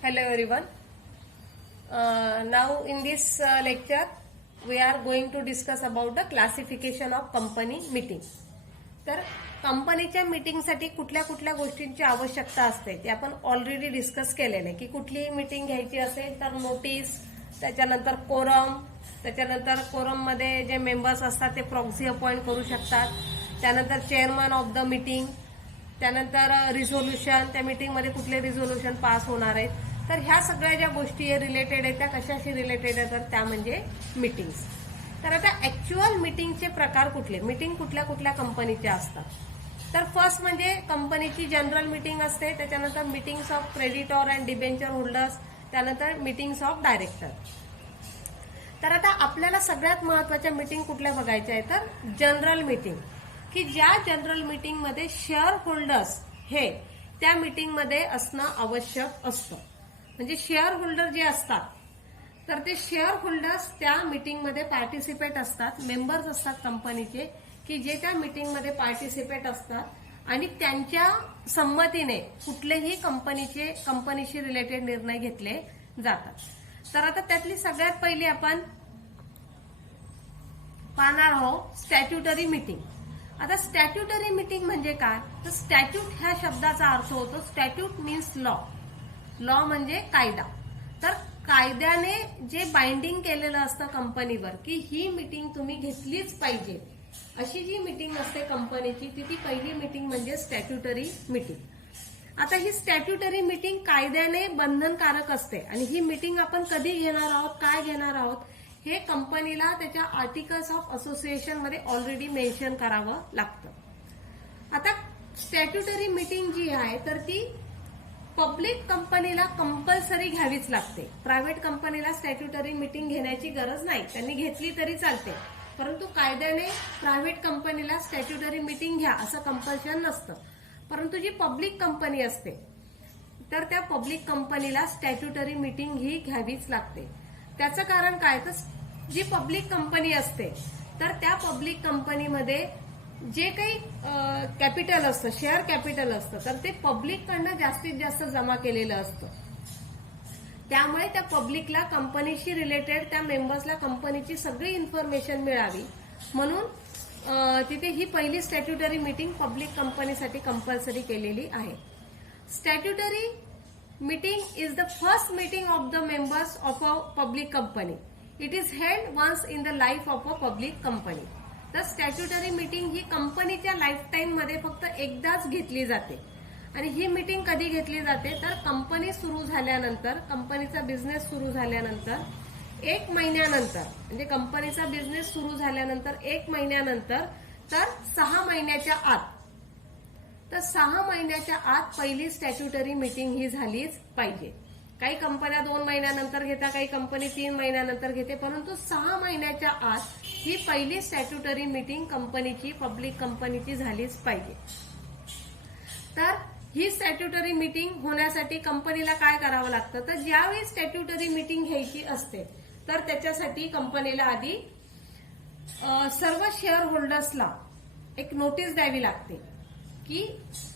Hello everyone. Now in this lecture we are going to discuss about the classification of company meeting. तर कंपनीच्या मीटिंगसाठी कुठल्या कुठल्या गोष्टींची आवश्यकता असते ते आपण ऑलरेडी डिस्कस केलेले की कुठलीही मीटिंग घ्यायची असेल तर नोटीस, त्याच्यानंतर कोरम, त्याच्यानंतर कोरम मध्ये जे मेंबर्स असतात ते प्रॉक्सी अपॉइंट करू शकतात, त्यानंतर चेअरमन ऑफ द मीटिंग, त्यानंतर रिझोल्युशन, त्या मीटिंगमध्ये कुठले रिझोल्युशन पास होणार आहेत. तर ह्या सगळ्या ज्या गोष्टी रिलेटेड आहेत त्या कशाशी रिलेटेड आहेत तर त्या म्हणजे मीटिंग्स. तर आता ऍक्च्युअल मीटिंगचे प्रकार कुठले, मीटिंग कुठल्या कुठल्या कंपनीच्या असतात. तर फर्स्ट म्हणजे कंपनीची जनरल मीटिंग असते, त्याच्यानंतर meetings of creditor and debenture holders, त्यानंतर मीटिंग्स ऑफ डायरेक्टर. तर आता आपल्याला सगळ्यात महत्वाच्या मीटिंग कुठल्या बघायच्या आहे तर जनरल मीटिंग, की ज्या जनरल मीटिंगमध्ये शेअर होल्डर्स हे त्या मीटिंगमध्ये असणं आवश्यक असतं. म्हणजे शेअर होल्डर जे असतात तर ते शेअर होल्डर्स त्या मीटिंगमध्ये पार्टिसिपेट असतात, मेंबर्स असतात कंपनीचे की जे त्या मीटिंगमध्ये पार्टिसिपेट असतात आणि त्यांच्या संमतीने कुठलेही कंपनीशी रिलेटेड निर्णय घेतले जातात. तर आता त्यातली सगळ्यात पहिली आपण पाहणार आहोत स्टॅट्युटरी मीटिंग. आता स्टॅट्युटरी मीटिंग म्हणजे काय तर स्टॅट्यूट ह्या शब्दाचा अर्थ होतो, स्टॅट्यूट मीन्स लॉ, लॉ म्हणजे कायदा. तर कायद्याने जे बाइंडिंग केलेलं असतं कंपनीवर की ही मीटिंग तुम्ही घेतलीच पाहिजे, अशी जी मीटिंग असते कंपनीची ती पहिली मीटिंग म्हणजे स्टॅट्युटरी मीटिंग. आता ही स्टॅट्युटरी मीटिंग कायद्याने बंधनकारक असते आणि ही मीटिंग आपण कधी घेणार आहोत, काय घेणार आहोत हे कंपनीला त्याच्या आर्टिकल्स ऑफ असोसिएशन मध्ये ऑलरेडी मेन्शन करावं लागतं. आता स्टॅट्युटरी मीटिंग जी आहे तर ती पब्लिक कंपनीला कंपल्सरी घ्यावीच लागते. प्रायव्हेट कंपनीला स्टॅट्युटरी मीटिंग घेण्याची गरज नाही, त्यांनी घेतली तरी चालते. परंतु कायद्याने प्रायव्हेट कंपनीला स्टॅट्युटरी मीटिंग घ्या असं कंपल्शन नसतं. परंतु जी पब्लिक कंपनी असते तर त्या पब्लिक कंपनीला स्टॅट्युटरी मीटिंग ही घ्यावीच लागते. त्याचं कारण काय तर जी पब्लिक कंपनी असते तर त्या पब्लिक कंपनीमध्ये जे काही कॅपिटल असतं, शेअर कॅपिटल असतं तर ते पब्लिककडनं जास्तीत जास्त जमा केलेलं असतं. त्यामुळे त्या पब्लिकला कंपनीशी रिलेटेड त्या मेंबर्सला कंपनीची सगळी इन्फॉर्मेशन मिळावी म्हणून तिथे ही पहिली स्टॅट्युटरी मीटिंग पब्लिक कंपनीसाठी कंपल्सरी केलेली आहे. Statutory meeting is the first meeting of the members of a public company. It is held once in the life of a public company. तर स्टॅट्युटरी मीटिंग ही कंपनीच्या लाईफ टाईम मध्ये फक्त एकदाच घेतली जाते आणि ही मीटिंग कधी घेतली जाते तर कंपनी सुरू झाल्यानंतर, कंपनीचा बिझनेस सुरू झाल्यानंतर 1 महिन्यानंतर, म्हणजे कंपनीचा बिझनेस सुरू झाल्यानंतर 1 महिन्यानंतर तर 6 महिन्याच्या आत, तर 6 महिन्याच्या आत पहिली स्टॅट्युटरी मीटिंग ही झालीच पाहिजे. काही कंपन्या 2 महिन्यानंतर घेतात, काही कंपनी 3 महिन्यानंतर घेते, परंतु 6 महिन्याच्या आत ही पहिली स्टॅट्युटरी मीटिंग कंपनीची, पब्लिक कंपनीची झालीच पाहिजे. तर ही स्टॅट्युटरी मीटिंग होण्यासाठी कंपनीला काय करावं लागतं तर ज्यावेळी स्टॅट्युटरी मीटिंग घ्यायची असते तर त्याच्यासाठी कंपनीला आधी सर्व शेअर होल्डर्सला एक नोटीस द्यावी लागते की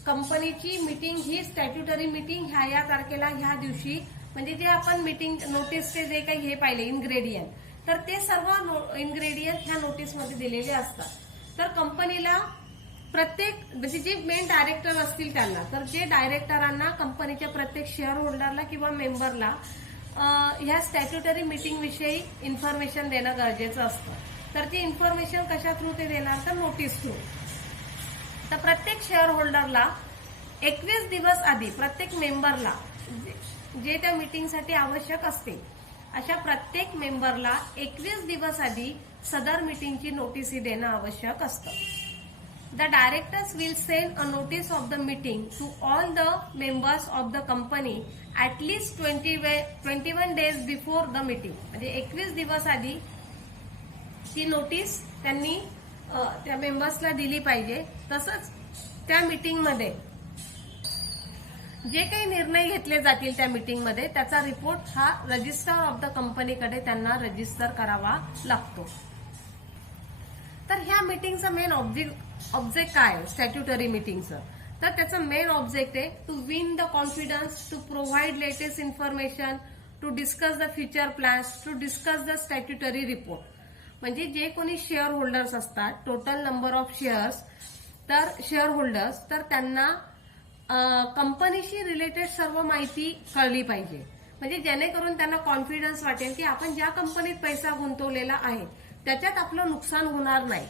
कंपनीची मीटिंग ही स्टॅट्युटरी मीटिंग ह्या तारखेला ह्या दिवशी, म्हणजे जे आपण मीटिंग नोटीसचे जे काही हे पाहिले इन्ग्रेडियंट तर ते सर्व इन्ग्रेडियंट ह्या नोटीसमध्ये दिलेले असतात. तर कंपनीला प्रत्येक, म्हणजे जे मेन डायरेक्टर असतील त्यांना, तर जे डायरेक्टरांना कंपनीच्या प्रत्येक शेअर होल्डरला किंवा मेंबरला ह्या स्टॅट्युटरी मीटिंग विषयी इन्फॉर्मेशन देणं गरजेचं असतं. तर ती इन्फॉर्मेशन कशा थ्रू ते देणार तर नोटीस थ्रू. तर प्रत्येक शेअर होल्डरला 21 दिवस आधी, प्रत्येक मेंबरला जे त्या मीटिंगसाठी आवश्यक असते अशा प्रत्येक मेंबरला 21 दिवस आधी सदर मीटिंगची नोटीस देणं आवश्यक असतं. The directors will send a notice of the meeting to all the members of the company at least 21 days before the meeting. म्हणजे 21 दिवस आधी ती नोटीस त्यांनी त्या मेंबर्सला दिली पाहिजे. तसंच त्या मीटिंगमध्ये जे काही निर्णय घेतले जातील त्या मीटिंगमध्ये त्याचा रिपोर्ट हा रजिस्टर ऑफ द कंपनीकडे त्यांना रजिस्टर करावा लागतो. तर ह्या मीटिंगचं मेन ऑब्जेक्ट काय स्टॅट्युटरी मीटिंगचं तर त्याचं मेन ऑब्जेक्ट आहे to win the confidence, to provide latest information, to discuss the future plans, to discuss the statutory report. म्हणजे जे कोणी शेअर होल्डर्स असतात, टोटल नंबर ऑफ शेअर्स, तर शेअर होल्डर्स, तर त्यांना कंपनीशी रिलेटेड सर्व माहिती कळली पाहिजे. म्हणजे जेणेकरून त्यांना कॉन्फिडन्स वाटेल की आपण ज्या कंपनीत पैसा गुंतवलेला आहे त्याच्यात आपलं नुकसान होणार नाही.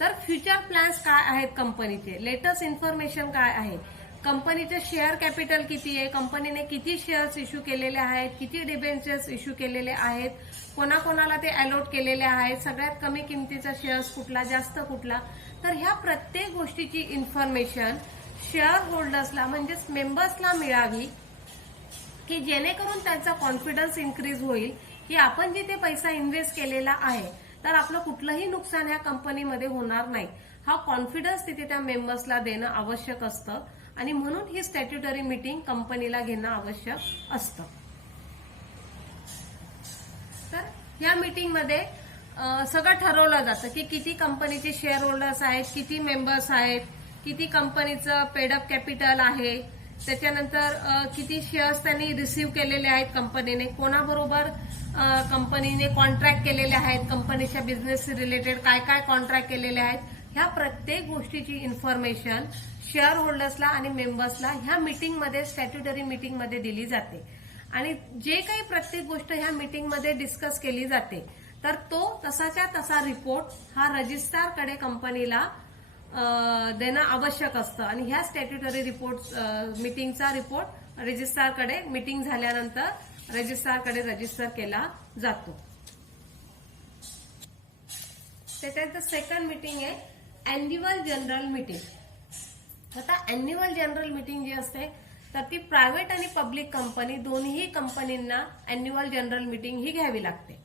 तर फ्युचर प्लॅन्स काय आहेत कंपनीचे, लेटेस्ट इन्फॉर्मेशन काय आहे, कंपनीचे शेअर कॅपिटल किती आहे, कंपनीने किती शेअर्स इश्यू केलेले आहेत, किती डिबेंचर्स इश्यू केलेले आहेत, कोणाकोणाला ते अलॉट केलेले आहेत, सगळ्यात कमी किमतीचा शेअर्स कुठला, जास्त कुठला. तर ह्या प्रत्येक गोष्टीची इन्फॉर्मेशन शेअर होल्डर्सला म्हणजेच मेंबर्सला मिळावी की जेणेकरून त्यांचा कॉन्फिडन्स इन्क्रीज होईल की आपण जिथे पैसा इन्व्हेस्ट केलेला आहे तर आपलं कुठलंही नुकसान ह्या कंपनीमध्ये होणार नाही. हा कॉन्फिडन्स तिथे त्या मेंबर्सला देणं आवश्यक असतं आणि म्हणून ही स्टॅट्युटरी मीटिंग कंपनीला घेणं आवश्यक असतं. तर ह्या मीटिंगमध्ये सगळं ठरवलं जातं की किती कंपनीचे शेअर होल्डर्स आहेत, किती मेंबर्स आहेत, किती कंपनीचं पेडअप कॅपिटल आहे, त्याच्यानंतर किती शेअर्स त्यांनी रिसीव्ह केलेले आहेत कंपनीने, कोणाबरोबर कंपनीने कॉन्ट्रॅक्ट केलेले आहेत, कंपनीच्या बिझनेस रिलेटेड काय काय कॉन्ट्रॅक्ट केलेले आहेत, ह्या प्रत्येक गोष्टीची इन्फॉर्मेशन शेअर होल्डर्सला आणि मेंबर्सला ह्या मीटिंगमध्ये, स्टॅट्युटरी मीटिंगमध्ये दिली जाते. आणि जे काही प्रत्येक गोष्ट ह्या मीटिंगमध्ये डिस्कस केली जाते तर तो तसाच्या तसा रिपोर्ट हा रजिस्ट्रारकडे कंपनीला देणं आवश्यक असतं. आणि ह्या स्टॅट्युटरी रिपोर्ट मीटिंगचा रिपोर्ट रजिस्ट्रारकडे मीटिंग झाल्यानंतर रजिस्ट्रारकडे रजिस्टर केला जातो. त्याच्यानंतर सेकंड मीटिंग आहे अॅन्युअल जनरल मीटिंग. आता अॅन्युअल जनरल मीटिंग जी असते तर ती प्रायव्हेट आणि पब्लिक कंपनी दोन्ही कंपनींना अॅन्युअल जनरल मीटिंग ही घ्यावी लागते.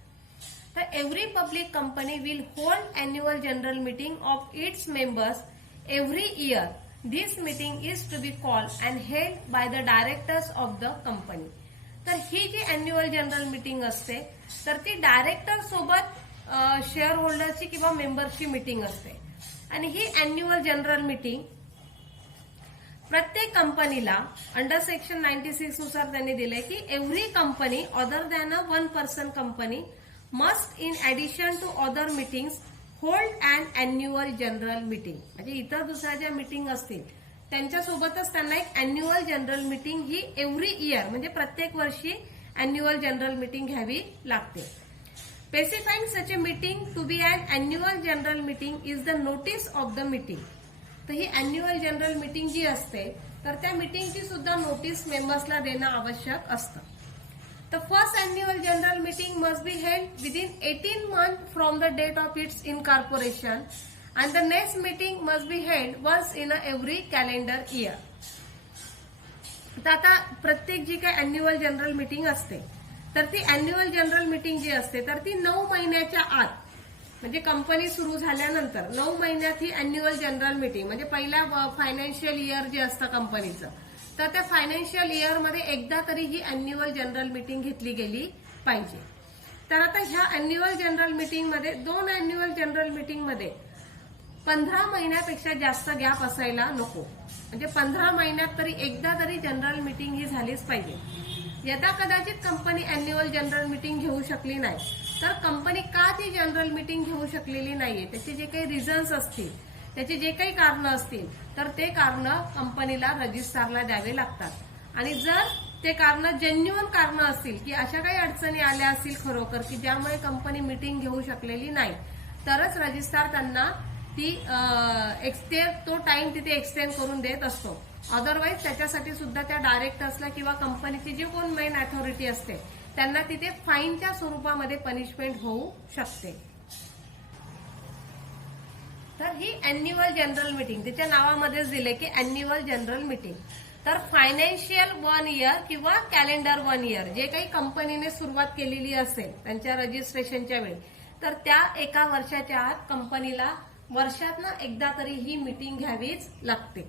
तर every public company will hold annual general meeting of its members every year. This meeting is to be called and held by the directors of the company. तर ही जी annual general meeting असते तर ती director सोबत share होल्डरची किंवा मेंबरची meeting असते. आणि ही annual general meeting प्रत्येक कंपनीला अंडर सेक्शन 96 नुसार त्यांनी दिले की every company other than a 1 person company must in addition to other meetings hold and annual general meeting. म्हणजे इतर दुसऱ्या ज्या मीटिंग असतील त्यांच्यासोबतच त्यांना एक अॅन्युअल जनरल मीटिंग ही एव्हरी इयर म्हणजे प्रत्येक वर्षी अॅन्युअल जनरल मीटिंग घ्यावी लागते. Specifying such a meeting to be an annual general meeting is the notice of the meeting. तर ही अॅन्युअल जनरल मीटिंग जी असते तर त्या मीटिंगची सुद्धा नोटीस मेंबर्सला देणं आवश्यक असतं. The first annual general meeting must be held within 18 months from the date of its incorporation and the next meeting must be held once in every calendar year. तर आता प्रत्येक जी काही अॅन्युअल जनरल मीटिंग असते तर ती annual general meeting जी असते तर ती 9 महिन्याच्या आत म्हणजे कंपनी सुरू झाल्यानंतर 9 महिन्यात ही अॅन्युअल जनरल मीटिंग म्हणजे पहिल्या फायनान्शियल इयर जे असतं कंपनीचं तर त्या फायनान्शियल इयरमध्ये एकदा तरी ही अॅन्युअल जनरल मीटिंग घेतली गेली पाहिजे. तर आता ह्या अॅन्युअल जनरल मीटिंगमध्ये 2 अॅन्युअल जनरल मीटिंगमध्ये 15 महिन्यापेक्षा जास्त गॅप असायला नको. म्हणजे 15 महिन्यात तरी एकदा तरी जनरल मीटिंग ही झालीच पाहिजे. यदा कदाचित कंपनी अॅन्युअल जनरल मीटिंग घेऊ शकली नाही तर कंपनी का ती जनरल मीटिंग घेऊ शकलेली नाहीये त्याचे जे काही रिझन्स असतील त्याचे जे काही कारण असतील तर ते कारण कंपनीला रजिस्ट्रारला द्यावे लागतात. आणि जर ते कारण जेन्युइन कारण असतील की अशा काही अडचणी आल्या असतील खरोखर की ज्यामुळे कंपनी मीटिंग घेऊ शकलेली नाही तरच रजिस्ट्रार त्यांना ती तो टाइम तिथे एक्सटेंड करून देत असतो. अदरवाईज त्याच्यासाठी सुद्धा त्या डायरेक्टर्सला किंवा कंपनीची जी कोण मेन अथॉरिटी असते त्यांना तिथे फाईनच्या स्वरूपामध्ये पनिशमेंट होऊ शकते. तर ही अॅन्युअल जनरल मीटिंग तिच्या नावामध्येच दिले की अॅन्युअल जनरल मीटिंग. तर फायनान्शियल 1 इयर किंवा कॅलेंडर 1 इयर जे काही कंपनीने सुरुवात केलेली असेल त्यांच्या रजिस्ट्रेशनच्या वेळी तर त्या एका वर्षाच्या आत कंपनीला वर्षातनं एकदा तरी ही मीटिंग घ्यावीच लागते.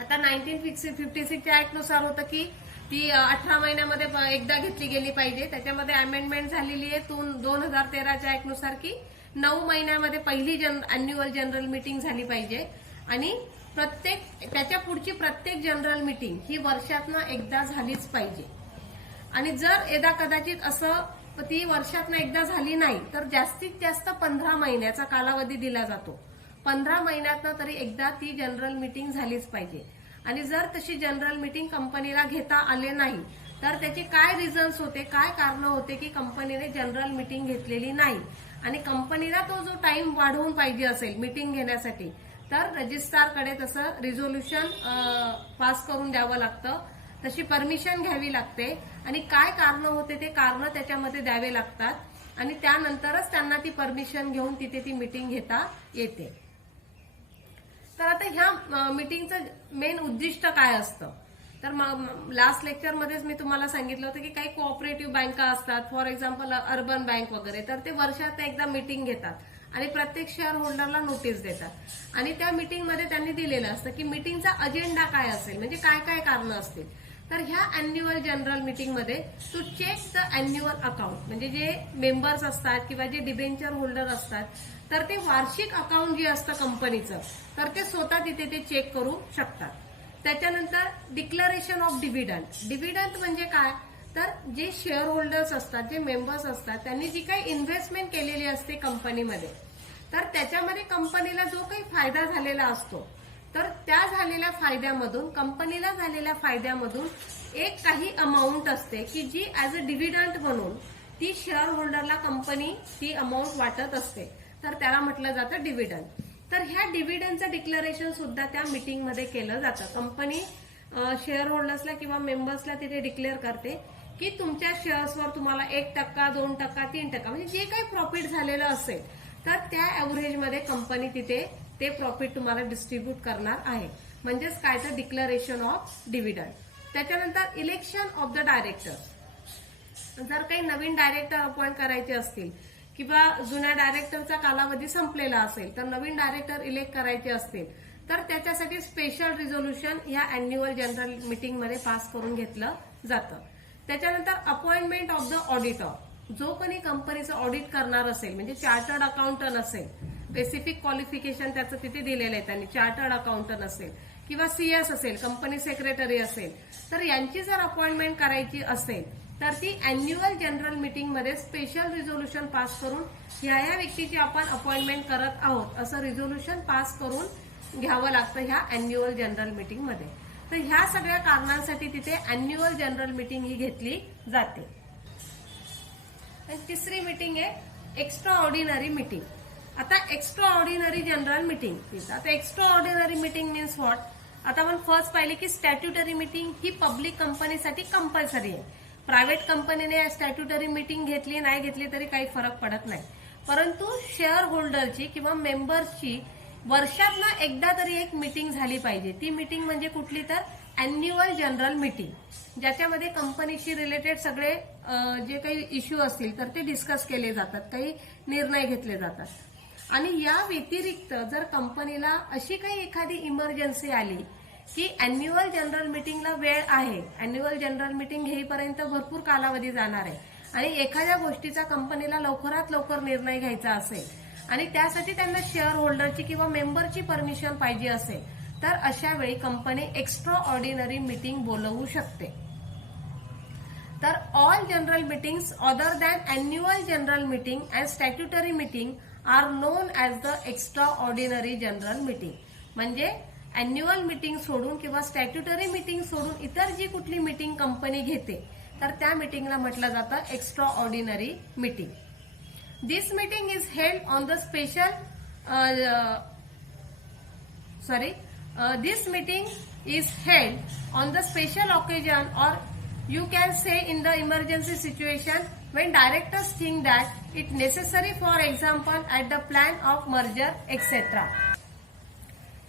आता 1956च्या ऍक्टनुसार होतं की ती 18 महिन्यामध्ये एकदा घेतली गेली पाहिजे. त्याच्यामध्ये अमेंडमेंट झालेली आहे 2013च्या ऍक्टनुसार की 9 महिन्यामध्ये पहिली अॅन्युअल जनरल मीटिंग झाली पाहिजे आणि त्याच्या पुढची प्रत्येक जनरल मीटिंग ही वर्षातनं एकदा झालीच पाहिजे. आणि जर यदा कदाचित असं ती वर्षातनं एकदा झाली नाही तर जास्तीत जास्त 15 महिन्याचा कालावधी दिला जातो. 15 महिन्यातनं तरी एकदा ती जनरल मीटिंग झालीच पाहिजे. आणि जर तशी जनरल मीटिंग कंपनीला घेता आले नाही तर त्याचे काय रिझन्स होते, काय कारण होते की कंपनीने जनरल मीटिंग घेतलेली नाही आणि कंपनीला तो जो टाइम वाढवून पाहिजे असेल मीटिंग घेण्यासाठी तर रजिस्ट्रारकडे तसं रिझोल्युशन पास करून द्यावं लागतं, तशी परमिशन घ्यावी लागते आणि काय कारण होते ते कारण त्याच्यामध्ये द्यावे लागतात आणि त्यानंतरच त्यांना ती परमिशन घेऊन तिथे ती मीटिंग घेता येते. तर आता ह्या मीटिंगचं मेन उद्दिष्ट काय असतं तर लास्ट लेक्चरमध्येच मी तुम्हाला सांगितलं होतं की काही कोऑपरेटिव्ह बँका असतात, फॉर एक्झाम्पल अर्बन बँक वगैरे, तर ते वर्षात एकदा मीटिंग घेतात आणि प्रत्येक शेअर होल्डरला नोटीस देतात आणि त्या मीटिंगमध्ये त्यांनी दिलेलं असतं की मीटिंगचा अजेंडा काय असेल, म्हणजे काय काय कारणं असतील. तर ह्या अॅन्युअल जनरल मीटिंगमध्ये to check the annual account, म्हणजे जे मेंबर्स असतात किंवा जे डिबेंचर होल्डर असतात तर ते वार्षिक अकाउंट जे असतं कंपनीचं तर ते स्वतः तिथे ते चेक करू शकतात. त्याच्यानंतर डिक्लरेशन ऑफ डिव्हिडंड. डिव्हिडंड म्हणजे काय तर जे शेअर होल्डर्स असतात, जे मेंबर्स असतात, त्यांनी जी काही इन्व्हेस्टमेंट केलेली असते कंपनीमध्ये तर त्याच्यामध्ये कंपनीला जो काही फायदा झालेला असतो तर त्या झालेल्या फायद्यामधून, कंपनीला झालेल्या फायद्यामधून एक काही अमाऊंट असते की जी ऍज अ डिव्हिडंड म्हणून ती शेअर होल्डरला कंपनी ती अमाऊंट वाटत असते तर त्याला म्हटलं जातं डिव्हिडंड. तर ह्या डिव्हिडंडचं डिक्लरेशन सुद्धा त्या मीटिंगमध्ये केलं जातं. कंपनी शेअर होल्डर्सला किंवा मेंबर्सला तिथे डिक्लेअर करते की तुमच्या शेअर्सवर तुम्हाला 1%, 2%, 3% म्हणजे जे काही प्रॉफिट झालेलं असेल तर त्या ऍव्हरेजमध्ये कंपनी तिथे ते प्रॉफिट तुम्हाला डिस्ट्रीब्यूट करणार आहे, म्हणजेच काय तर डिक्लरेशन ऑफ डिव्हिडंड. त्याच्यानंतर इलेक्शन ऑफ द डायरेक्टर्स. जर काही नवीन डायरेक्टर अपॉइंट करायचे असतील किंवा जुन्या डायरेक्टरचा कालावधी संपलेला असेल तर नवीन डायरेक्टर इलेक्ट करायचे असतील तर त्याच्यासाठी स्पेशल रिझोल्युशन या अॅन्युअल जनरल मीटिंगमध्ये पास करून घेतलं जातं. त्याच्यानंतर अपॉइंटमेंट ऑफ द ऑडिटर. जो कोणी कंपनीचं ऑडिट करणार असेल, म्हणजे चार्टर्ड अकाउंटंट असेल, स्पेसिफिक क्वालिफिकेशन त्याचं तिथे दिलेलं आहे त्यांनी, चार्टर्ड अकाउंटंट असेल किंवा सीएस असेल, कंपनी सेक्रेटरी असेल, तर यांची जर अपॉइंटमेंट करायची असेल तर ती अॅन्युअल जनरल मीटिंगमध्ये स्पेशल रिझोल्युशन पास करून ह्या व्यक्तीची आपण अपॉइंटमेंट करत आहोत असं रिझोल्युशन पास करून घ्यावं लागतं ह्या अॅन्युअल जनरल मीटिंगमध्ये. तर ह्या सगळ्या कारणांसाठी तिथे अॅन्युअल जनरल मीटिंग ही घेतली जाते. आणि तिसरी मीटिंग आहे एक्स्ट्रा ऑर्डिनरी मीटिंग. आता एक्स्ट्रा ऑर्डिनरी जनरल मीटिंग. आता extra ordinary meeting means what. आता आपण फर्स्ट पाहिले की स्टॅट्युटरी मीटिंग ही पब्लिक कंपनीसाठी कंपल्सरी आहे. प्रायव्हेट कंपनीने स्टॅट्युटरी मीटिंग घेतली नाही घेतली तरी काही फरक पडत नाही, परंतु शेअर होल्डरची किंवा मेंबर्सची वर्षातनं एकदा तरी एक मीटिंग झाली पाहिजे. ती मीटिंग म्हणजे कुठली तर अॅन्युअल जनरल मीटिंग, ज्याच्यामध्ये कंपनीशी रिलेटेड सगळे जे काही इश्यू असतील तर ते डिस्कस केले जातात, काही निर्णय घेतले जातात. आणि या व्यतिरिक्त जर कंपनीला अशी काही एखादी इमर्जन्सी आली की अॅन्युअल जनरल मीटिंगला वेळ आहे, अॅन्युअल जनरल मीटिंग घेईपर्यंत भरपूर कालावधी जाणार आहे आणि एखाद्या गोष्टीचा कंपनीला लवकरात लवकर निर्णय घ्यायचा असेल आणि त्यासाठी त्यांना शेअर होल्डरची किंवा मेंबरची परमिशन पाहिजे असेल तर अशा वेळी कंपनी एक्स्ट्रा ऑर्डिनरी मीटिंग बोलवू शकते. तर all general meetings other than annual general meeting and statutory meeting are known as the extraordinary general meeting. म्हणजे अॅन्युअल मीटिंग सोडून किंवा स्टॅट्युटरी मीटिंग सोडून इतर जी कुठली मीटिंग कंपनी घेते तर त्या मीटिंगला म्हटलं जातं extra ordinary meeting. This meeting is held on the special this meeting is held on the special occasion, or you can say in the emergency situation when directors think that it necessary, for example at the plan of merger etc.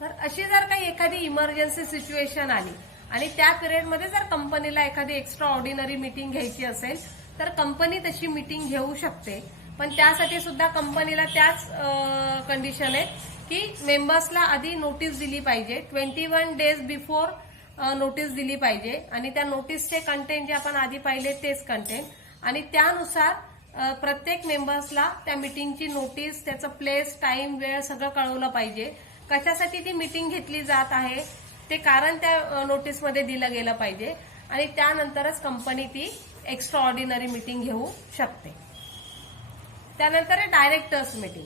तर अशी जर काही एखादी emergency situation आली आणि त्या पिरियडमध्ये जर कंपनीला एखादी एक्स्ट्रा ऑर्डिनरी मीटिंग घ्यायची असेल तर कंपनी तशी मीटिंग घेऊ शकते. पण त्यासाठी सुद्धा कंपनीला त्याच कंडिशन आहेत की मेंबर्सला आधी नोटीस दिली पाहिजे, 21 डेज बिफोर नोटीस दिली पाहिजे आणि त्या नोटीसचे कंटेंट जे आपण आधी पाहिले तेच कंटेंट, आणि त्यानुसार प्रत्येक मेंबर्सला त्या मीटिंगची नोटीस, त्याचं प्लेस, टाइम, वेळ सगळं कळवलं पाहिजे. कशासाठी ती मीटिंग घेतली जात आहे ते कारण त्या नोटीसमध्ये दिलं गेलं पाहिजे आणि त्यानंतरच कंपनी ती एक्स्ट्रा ऑर्डिनरी मीटिंग घेऊ शकते. त्यानंतर आहे डायरेक्टर्स मीटिंग.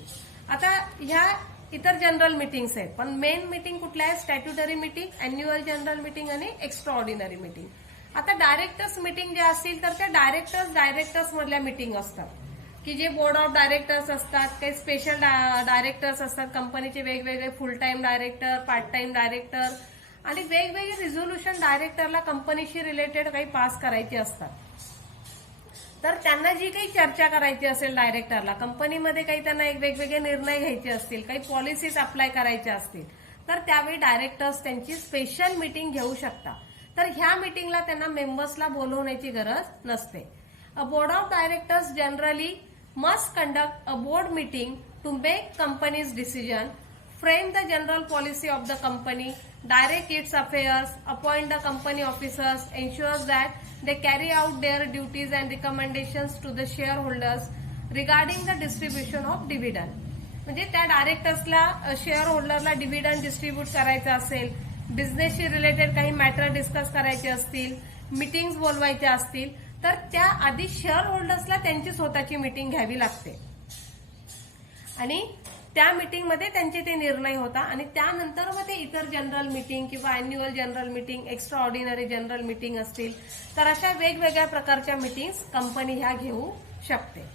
आता ह्या इतर जनरल मीटिंग्स आहेत, पण मेन मीटिंग कुठल्या आहे? Statutory meeting, annual general meeting आणि एक्स्ट्रा ऑर्डिनरी मीटिंग. आता डायरेक्टर्स मीटिंग ज्या असतील तर त्या डायरेक्टर्स मधल्या मीटिंग असतात की जे बोर्ड ऑफ डायरेक्टर्स असतात, काही स्पेशल डायरेक्टर्स असतात कंपनीचे, वेगवेगळे फुल time director, part time director आणि वेगवेगळे रिझोल्युशन डायरेक्टरला कंपनीशी रिलेटेड काही पास करायचे असतात. तर त्यांना जी काही चर्चा करायची असेल डायरेक्टरला, कंपनीमध्ये काही त्यांना एक वेगवेगळे निर्णय घ्यायचे असतील, काही पॉलिसीज अप्लाय करायच्या असतील, तर त्यावेळी डायरेक्टर्स त्यांची स्पेशल मीटिंग घेऊ शकतात. तर ह्या मीटिंगला त्यांना मेंबर्सला बोलवण्याची गरज नसते. A board of directors generally must conduct a board meeting to make company's decision, frame the general policy of the company, direct its affairs, appoint the company officers, ensures that they carry out their duties and recommendations to the shareholders regarding the distribution of dividend. म्हणजे त्या डायरेक्टर्सला share होल्डरला dividend distribute करायचा असेल, बिझनेसशी related काही matter discuss करायचे असतील, meetings बोलवायच्या असतील, तर त्या आधी शेअर होल्डर्सला त्यांची स्वतःची मीटिंग घ्यावी लागते आणि त्या मीटिंगमध्ये त्यांचे ते निर्णय होता आणि त्यानंतर मग ते इतर जनरल मीटिंग किंवा annual general meeting, extra ordinary general meeting असतील, तर अशा वेगवेगळ्या प्रकारच्या मीटिंग्स कंपनी ह्या घेऊ शकते.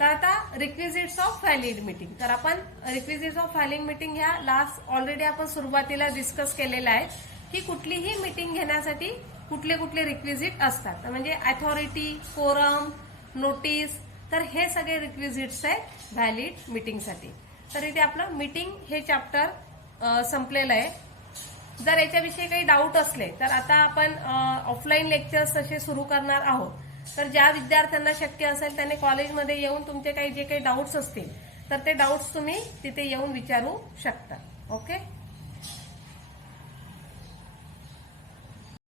तर आता रिक्विजिट्स ऑफ व्हॅलिड मीटिंग. तर आपण रिक्विजिट्स ऑफ व्हॅलिड मीटिंग ह्या ऑलरेडी आपण सुरुवातीला डिस्कस केलेला आहे की कुठलीही मीटिंग घेण्यासाठी कुठले कुठले रिक्विजिट असतात. म्हणजे अथॉरिटी, कोरम, नोटीस, तर हे सगळे रिक्विजिट्स आहेत व्हॅलिड मीटिंगसाठी. तर इथे आपलं मीटिंग हे चॅप्टर संपलेलं आहे. जर याच्याविषयी काही डाऊट असले तर आता आपण ऑफलाईन लेक्चर्स तसे सुरू करणार आहोत. तर ज्या विद्यार्थ्यांना शक्य असेल त्याने कॉलेजमध्ये येऊन तुमचे काही जे काही डाऊट्स असतील तर ते डाऊट्स तुम्ही तिथे येऊन विचारू शकता. ओके.